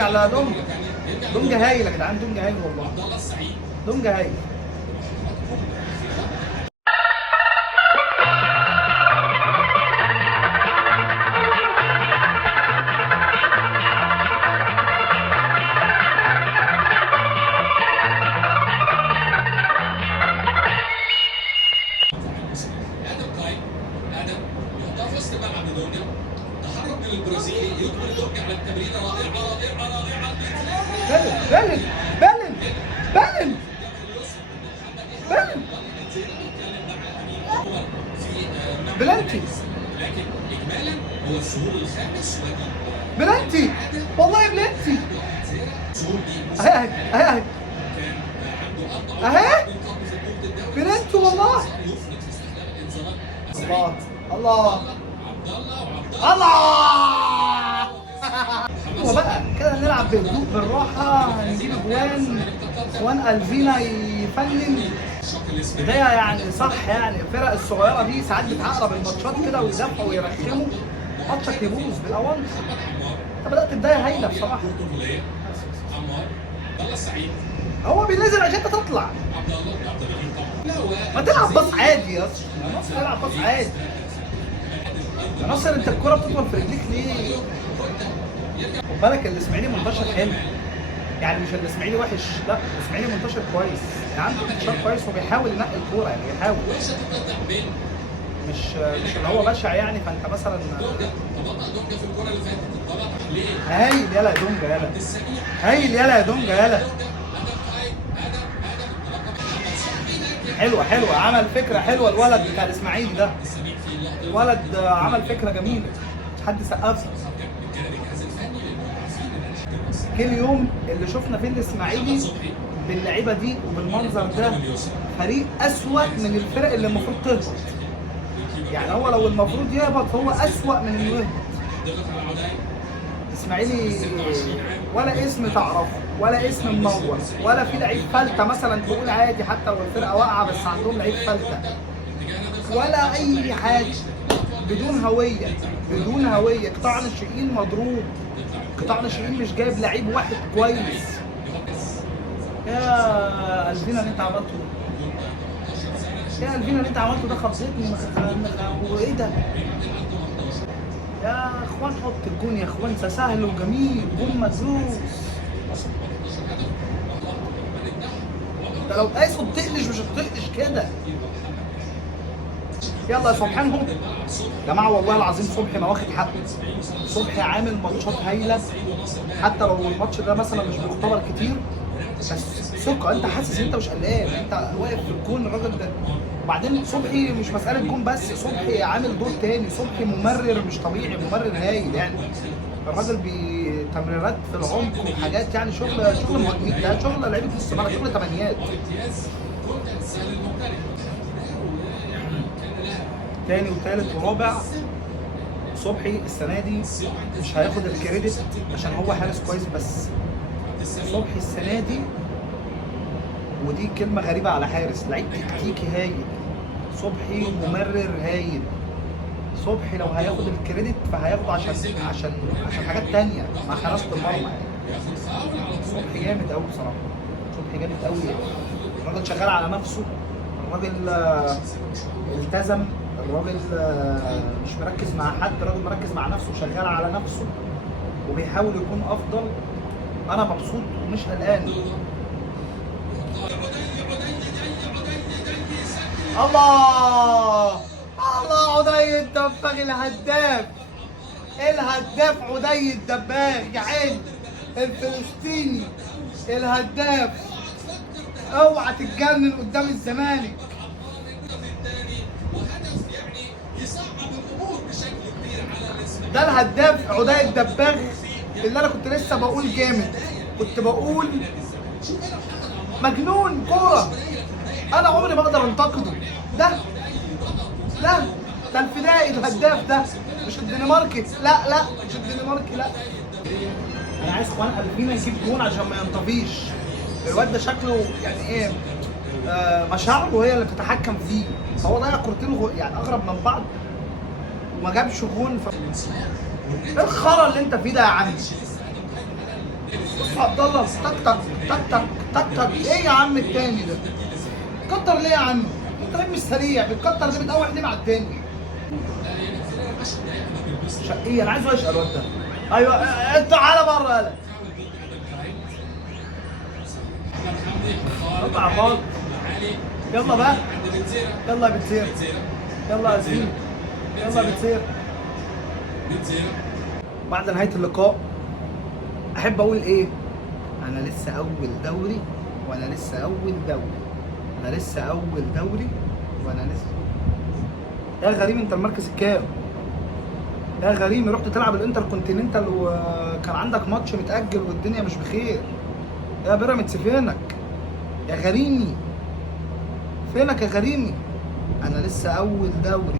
نرجع لدونجا. دونجا هايل يا جدعان، دونجا هايل والله، دونجا هايل. البرازيلي يدخل دونجا على التمريره رائعه رائعه رائعه. بلن بلن بلن بلن بلنتي، لكن اجمالا هو الظهور الخامس بلنتي والله بلنتي. اهي اهي اهي اهي بلنتي والله. الله الله الله. وبقى كده نلعب بهدوء بالراحه، هنجيب اخوان الفينا يفنن بدايه يعني صح. يعني الفرق الصغيره دي ساعات بتعقرب الماتشات كده ويدافعوا ويرخموا، ماتشك يبوظ بالاونت. انت بدات بدايه هايله بصراحه. هو بينزل عشان انت تطلع، ما تلعب باص عادي يا اسطى، ناصر العب باص عادي يا ناصر. انت الكوره بتطول في رجليك ليه؟ خد بالك الاسماعيلي منتشر حلو، يعني مش الاسماعيلي وحش، لا الاسماعيلي منتشر كويس، يعني عنده انتشار كويس وبيحاول ينقي الكوره، يعني بيحاول، مش اللي هو بشع يعني. فانت مثلا هايل يلا يا دونجا يلا، هايل يلا يا دونجا يلا. حلوه حلوه، عمل فكره حلوه الولد بتاع الاسماعيلي ده، الولد عمل فكره جميله، مش حد سقفها. كل يوم اللي شفنا فيه الاسماعيلي باللعيبه دي وبالمنظر ده فريق اسوأ من الفرق اللي المفروض تهبط. يعني هو لو المفروض يهبط هو اسوأ من انه يهبط. الاسماعيلي ولا اسم تعرفه ولا اسم منور ولا في لعيب فلته مثلا تقول عادي حتى لو الفرقه واقعه بس عندهم لعيب فلته ولا اي حاجه. بدون هويه، بدون هويه. قطاع ناشئين مضروب، قطاع ناشئين مش جايب لعيب واحد كويس. يا الفينا اللي انت عملته ده، يا الفينا اللي انت عملته ده خبطتني وايه ده يا اخوان. حط الجون يا اخوان، سهل وجميل، جون مدروس. انت لو قايسه بتقلش مش هتقلش كده. يلا يا سبحانه يا جماعه، والله العظيم صبحي ما واخد حقه. صبحي عامل ماتشات هايله، حتى لو الماتش ده مثلا مش بيختبر كتير بس ثقه. انت حاسس انت مش قلقان، انت واقف في الجون الراجل ده. وبعدين صبحي مش مساله جون بس، صبحي عامل دور تاني، صبحي ممرر مش طبيعي، ممرر هايل يعني. الراجل بتمريرات في العمق وحاجات، يعني شغل مهاجمين، ده شغل لعيبه نص ملعب، شغل تمانيات. تاني وتالت ورابع. صبحي السنه دي مش هياخد الكريدت عشان هو حارس كويس بس، صبحي السنه دي، ودي كلمه غريبه على حارس، لعيب تكتيكي هايل. صبحي ممرر هايل. صبحي لو هياخد الكريدت فهياخده عشان حاجات تانية مع حراسه المرمى يعني. صبحي جامد قوي بصراحه، صبحي جامد قوي. الراجل شغال على نفسه، الراجل التزم، الراجل مش مركز مع حد، الراجل مركز مع نفسه وشغال على نفسه وبيحاول يكون افضل. انا مبسوط ومش قلقان. الله الله، عدي الدباغ الهداف، الهداف عدي الدباغ يا عيني، الفلسطيني الهداف. اوعى تتجنن قدام الزمالك. ده الهداف عدي الدباغ اللي انا كنت لسه بقول جامد، كنت بقول مجنون كوره. انا عمري ما اقدر انتقده. ده الفدائي الهداف ده، مش الدنماركي، لا مش الدنماركي لا. انا عايز اخوان الفينا يجيب جون عشان ما ينطفيش. الواد ده شكله يعني ايه، مشاعره هي اللي بتتحكم فيه. هو ضيع كورتين يعني اغرب من بعض وما جابش جون. ايه الخرا اللي انت فيه ده يا عم؟ عبد الله تك تك تك تك تك تك. ايه يا عم التاني ده؟ كتر ليه يا عم؟ انت ليه مش سريع؟ بتكتر ليه؟ بتقوح ليه مع التاني؟ شقية انا عايز اشقى الواد ده. ايوه انت تعالى بره يالا. اطلع خالص. يلا بقى. يلا يا بتسير. يلا يا زين. يلا يا بتسير. بعد نهاية اللقاء احب اقول ايه؟ انا لسه اول دوري وانا لسه اول دوري. انا لسه اول دوري وانا لسه. يا غريم انت المركز الكام؟ يا غريم رحت تلعب الانتر كونتيننتال وكان عندك ماتش متأجل والدنيا مش بخير. يا بيراميدز فينك؟ يا غريمي فينك يا غريمي؟ انا لسه اول دوري.